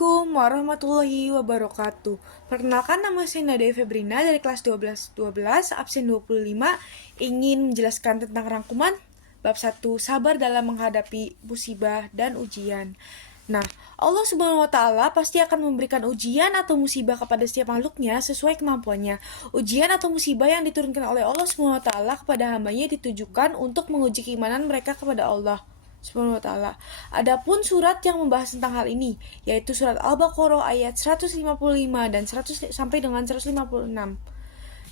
Assalamualaikum warahmatullahi wabarakatuh. Perkenalkan, nama saya Nadia Febrina dari kelas 12 absen 25, ingin menjelaskan tentang rangkuman bab 1, sabar dalam menghadapi musibah dan ujian. Nah, Allah Subhanahu wa taala pasti akan memberikan ujian atau musibah kepada setiap makhluknya sesuai kemampuannya. Ujian atau musibah yang diturunkan oleh Allah Subhanahu wa taala kepada hambanya ditujukan untuk menguji keimanan mereka kepada Allah Subhanahu wa taala. Adapun surat yang membahas tentang hal ini, yaitu surat Al-Baqarah ayat 155 dan 100 sampai dengan 156,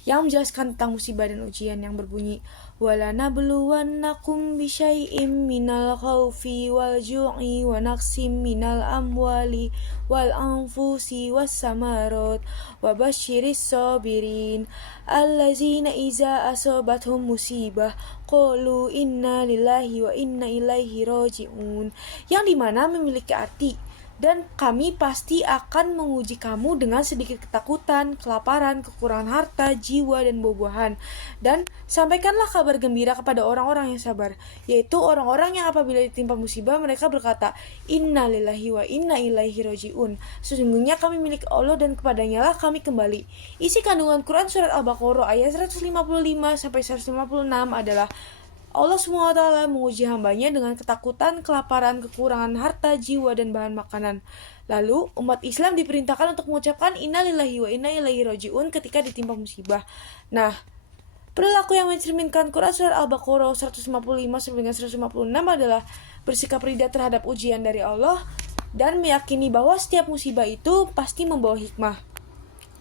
yang menjelaskan tentang musibah dan ujian, yang berbunyi walanabluwannakum bisyai'im minal khaufi wal ju'i wa naqsim minal amwali wal anfusi was samarat wa basyiris sabirin allazina iza asabathum musibah qalu inna lillahi wa inna ilaihi raji'un, yang dimana memiliki arti, dan kami pasti akan menguji kamu dengan sedikit ketakutan, kelaparan, kekurangan harta, jiwa, dan buah-buahan. Dan sampaikanlah kabar gembira kepada orang-orang yang sabar, yaitu orang-orang yang apabila ditimpa musibah mereka berkata, Inna lillahi wa inna ilaihi raji'un. Sesungguhnya kami milik Allah dan kepadanya lah kami kembali. Isi kandungan Quran surat Al-Baqarah ayat 155 sampai 156 adalah Allah SWT menguji hambanya dengan ketakutan, kelaparan, kekurangan harta, jiwa, dan bahan makanan. Lalu, umat Islam diperintahkan untuk mengucapkan Inna lillahi wa inna ilaihi raji'un ketika ditimpa musibah. Nah, perilaku yang mencerminkan Quran surat Al-Baqarah 155 sampai dengan 156 adalah bersikap ridha terhadap ujian dari Allah dan meyakini bahwa setiap musibah itu pasti membawa hikmah.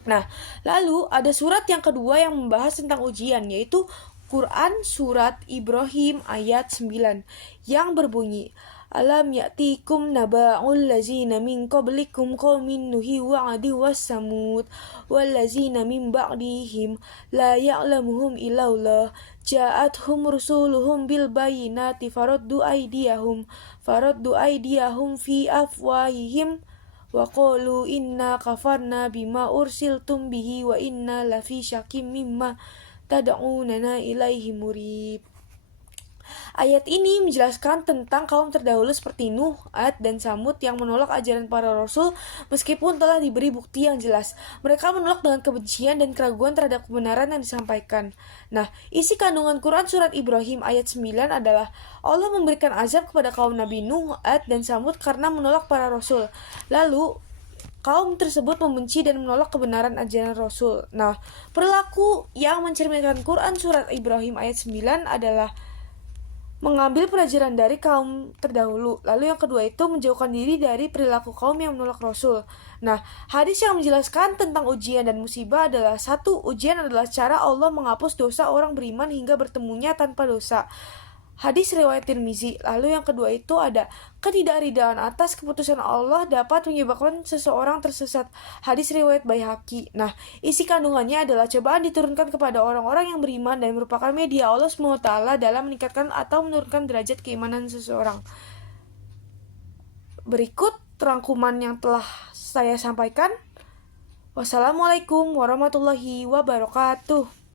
Nah, lalu ada surat yang kedua yang membahas tentang ujian, yaitu Quran surat Ibrahim ayat 9 yang berbunyi Alam ya'tikum naba'ul lazina min qablikum qaumin nuhi wa 'adi was samud wal lazina min ba'dihim la ya'lamuhum illallah ja'atuhum rusuluhum bil bayyinati faraddu aydiyahum fi afwahihim wa qalu inna kafarna bima ursiltum bihi wa inna lafi syakim mimma tad'unana ilaihi murib. Ayat ini menjelaskan tentang kaum terdahulu seperti Nuh, Ad, dan Samud yang menolak ajaran para rasul meskipun telah diberi bukti yang jelas. Mereka menolak dengan kebencian dan keraguan terhadap kebenaran yang disampaikan. Nah, isi kandungan Quran surat Ibrahim ayat 9 adalah Allah memberikan azab kepada kaum Nabi Nuh, Ad, dan Samud karena menolak para rasul. Lalu kaum tersebut membenci dan menolak kebenaran ajaran Rasul. Nah, perilaku yang mencerminkan Quran surat Ibrahim ayat 9 adalah mengambil pelajaran dari kaum terdahulu. Lalu yang kedua itu menjauhkan diri dari perilaku kaum yang menolak Rasul. Nah, hadis yang menjelaskan tentang ujian dan musibah adalah satu, ujian adalah cara Allah menghapus dosa orang beriman hingga bertemunya tanpa dosa. Hadis riwayat Tirmizi. Lalu yang kedua itu ada ketidakridaan atas keputusan Allah dapat menyebabkan seseorang tersesat. Hadis riwayat Baihaqi. Nah, isi kandungannya adalah cobaan diturunkan kepada orang-orang yang beriman dan merupakan media Allah SWT dalam meningkatkan atau menurunkan derajat keimanan seseorang. Berikut rangkuman yang telah saya sampaikan. Wassalamualaikum warahmatullahi wabarakatuh.